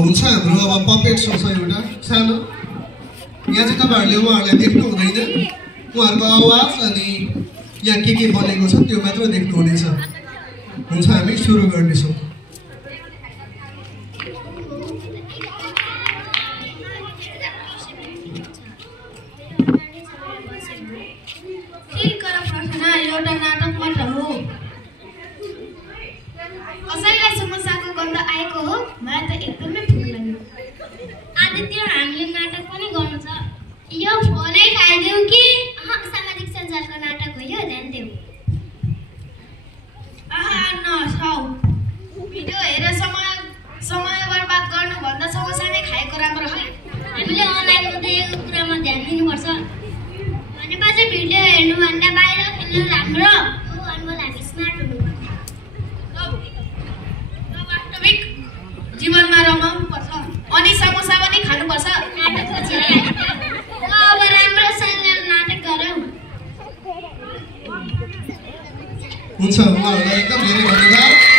हुन्छ हाम्रो अब पपेट शो छ एउटा सानो यहाँ चाहिँ तपाईहरुले उहाँहरुलाई देख्नु हुँदैन उहाँहरुको आवाज अनि यहाँ के बनेको छ त्यो मात्र देख्नु हुनेछ हुन्छ हामी सुरु गर्नेछौं एउटा नाटक मात्र हो कसैलाई समस्याको गन्ध आएको हो मलाई त एकदमै भोक लाग्यो आदित्य हामीले नाटक पनि गर्नु छ यो फोनै खाइदेऊ कि सामाजिक सञ्जालको नाटक हो यो ध्यान देऊ नसाउ भिडियो हेरेर समय बर्बाद गर्नु भन्दा समस्या नै खाएको राम्रो हो हामीले अनलाइनमा देखेको कुरामा ध्यान दिनुपर्छ भनेपछि भिडियो हेर्नु भन्दा बाहिर खेल्नु राम्रो हो अनमोल हामी स्मार्ट हुनुपर्छ वास्तविक जीवनमा रमाउनु पर्छ अनि समोसा पनि खानुपर्छ नाटकपछि अब राम्रोसँग नाटक गरौँ हुन्छ उहाँहरूलाई एकदम धेरै धन्यवाद